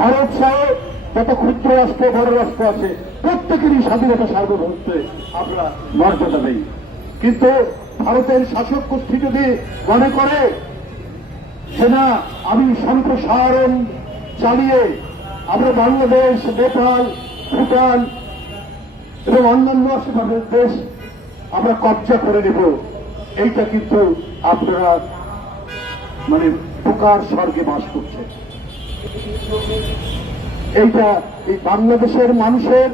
ভারত সহ যত ক্ষুদ্র রাষ্ট্র বড় রাষ্ট্র আছে প্রত্যেকেরই স্বাধীনতা সার্বভৌমত্বে আমরা মর্যাদা দেই। কিন্তু ভারতের শাসক গোষ্ঠী যদি মনে করে সেনা আমি সম্প্রসারণ চালিয়ে আমরা বাংলাদেশ, নেপাল, ভুটান এবং অন্যান্য আশেপাশের দেশ আমরা কবজা করে নেব, এইটা কিন্তু আপনারা মানে পোকার স্বর্গে বাস করছে। এইটা এই বাংলাদেশের মানুষের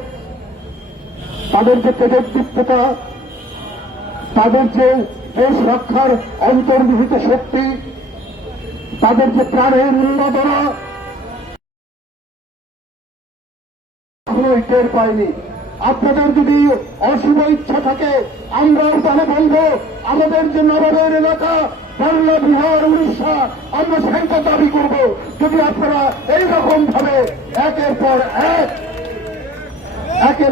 তাদের যে তেজদীপ্ততা, তাদের যে দেশ রক্ষার অন্তর্নিহিত শক্তি, তাদের যে প্রাণের উন্মাদনা এখনো টের পায়নি। আপনাদের যদি অশুভ ইচ্ছা থাকে আমরাও তাহলে বলবো আমাদের যে নবাবের এলাকা বাংলা, বিহার, উড়িষ্যা আমরা সেইটা দাবি করব। যদি আপনারা এইরকম ভাবে একের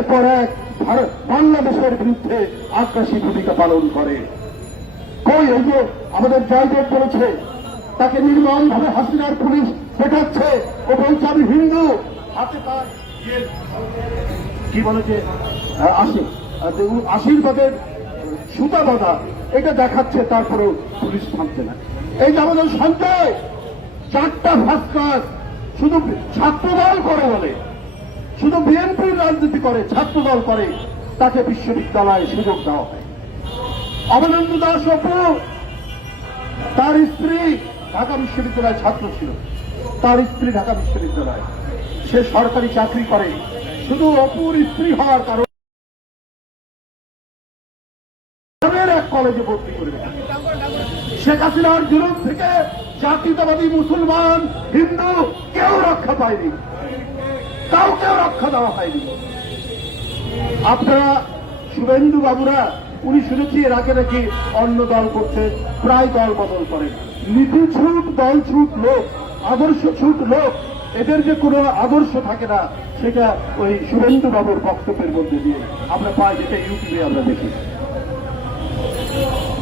পর এক বাংলাদেশের বিরুদ্ধে আগ্রাসী ভূমিকা পালন করে। কই এই যে আমাদের জয়দেব বলেছে তাকে নির্মম ভাবে হাসিনার পুলিশ পেটাচ্ছে, ও বলছে আমি হিন্দু, হাতে তার কি বলে যে আশীর্বাদের সুতা বাঁধা, এটা দেখাচ্ছে, তারপরেও পুলিশ থামছে না। এই যে আমাদের সঞ্জয় 4টা ফার্স্ট ক্লাস শুধু ছাত্রদল করে বলে, শুধু বিএনপির রাজনীতি করে, ছাত্রদল করে, তাকে বিশ্ববিদ্যালয়ে সুযোগ দেওয়া হয়। অবনীন্দ্র দাস অপু, তার স্ত্রী ঢাকা বিশ্ববিদ্যালয়ের ছাত্র ছিল, তার স্ত্রী ঢাকা বিশ্ববিদ্যালয়, সে সরকারি চাকরি করে, শুধু অপুর স্ত্রী হওয়ার কারণে এক কলেজে ভর্তি করে দেয়। শেখ হাসিনার জুলুম থেকে জাতীয়তাবাদী মুসলমান, হিন্দু কেউ রক্ষা পায়নি, কাউকেও রক্ষা দেওয়া হয়নি। আপনারা শুভেন্দু বাবুরা, উনি শুনেছি এর আগে নাকি অন্য দল করছে, প্রায় দল বদল করেন। নীতি ছুট, দল ছুট লোক, আদর্শ ছুট লোক, এদের যে কোনো আদর্শ থাকে না, সেটা ওই শুভেন্দু বাবুর বক্তব্যের মধ্যে দিয়ে আমরা পাই, যেটা ইউটিউবে আমরা দেখি।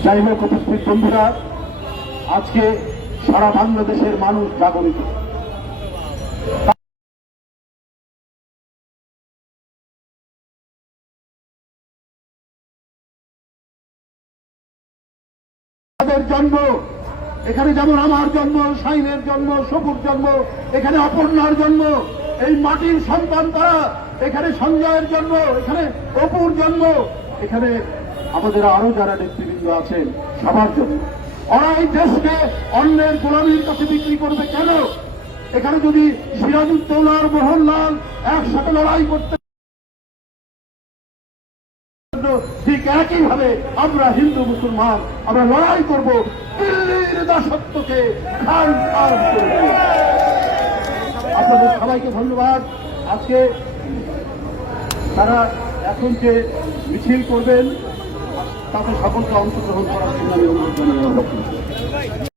যাই হোক উপস্থিত বন্ধুরা, আজকে সারা বাংলাদেশের মানুষ জাগরিত। জন্ম এখানে, যেমন আমার জন্ম, শাইনের জন্ম, সপুর জন্ম, এখানে অপর্ণার জন্ম, এই মাটির সন্তান তারা, এখানে সঞ্জয়ের জন্ম, এখানে অপুর জন্ম, এখানে আমাদের আরো যারা নেতৃবৃন্দ আছেন সবার জন্য। ওরা এই দেশকে অন্যের গোলামীর কাছে বিক্রি করবে কেন? এখানে যদি সিরাজউদ্দৌলার, মোহনলাল একসাথে লড়াই করতে, ঠিক একইভাবে আমরা হিন্দু মুসলমান আমরা লড়াই করব দিল্লির দাসত্বকে খান খান করব। আপনাদের সবাইকে ধন্যবাদ। আজকে তারা এখন যে মিছিল করবেন তাতে সকলকে অংশগ্রহণ করার জন্য আমি অনুরোধ জানাই।